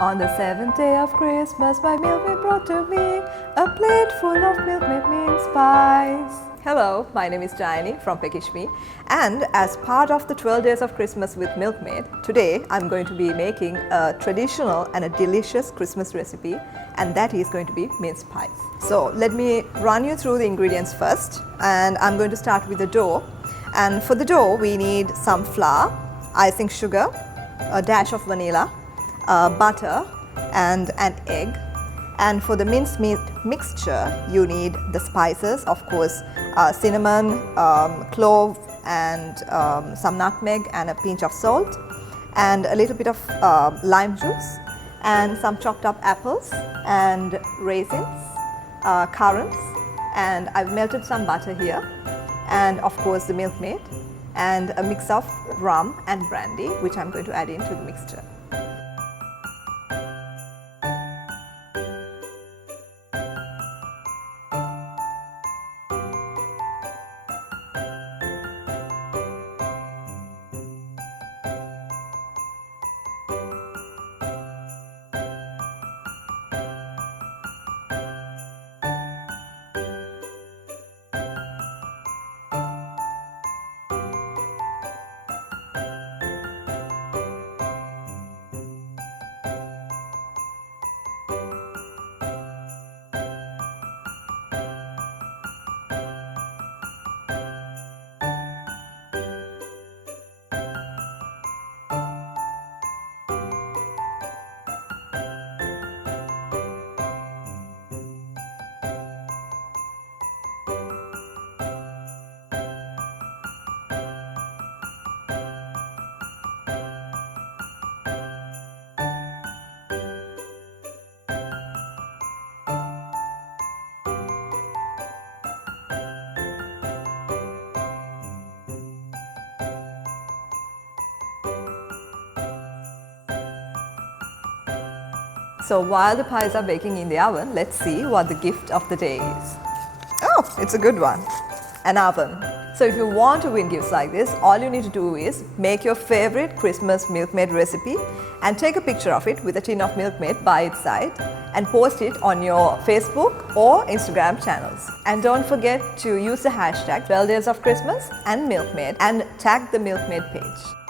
On the seventh day of Christmas, my milkmaid brought to me a plate full of milkmaid minced pies. Hello, my name is Diane from Pekishmi, and as part of the 12 days of Christmas with Milkmaid, today I'm going to be making a traditional and a delicious Christmas recipe, and that is going to be minced pies. So let me run you through the ingredients first, and I'm going to start with the dough. And for the dough, we need some flour, icing sugar, a dash of vanilla, butter and an egg. And for the minced meat mixture, you need the spices, of course, cinnamon, clove and some nutmeg and a pinch of salt and a little bit of lime juice and some chopped up apples and raisins, currants, and I've melted some butter here, and of course the milkmaid, and a mix of rum and brandy, which I'm going to add into the mixture. So while the pies are baking in the oven, let's see what the gift of the day is. Oh, it's a good one, an oven. So if you want to win gifts like this, all you need to do is make your favorite Christmas Milkmaid recipe and take a picture of it with a tin of Milkmaid by its side and post it on your Facebook or Instagram channels. And don't forget to use the hashtag 12 Days of Christmas and Milkmaid and tag the Milkmaid page.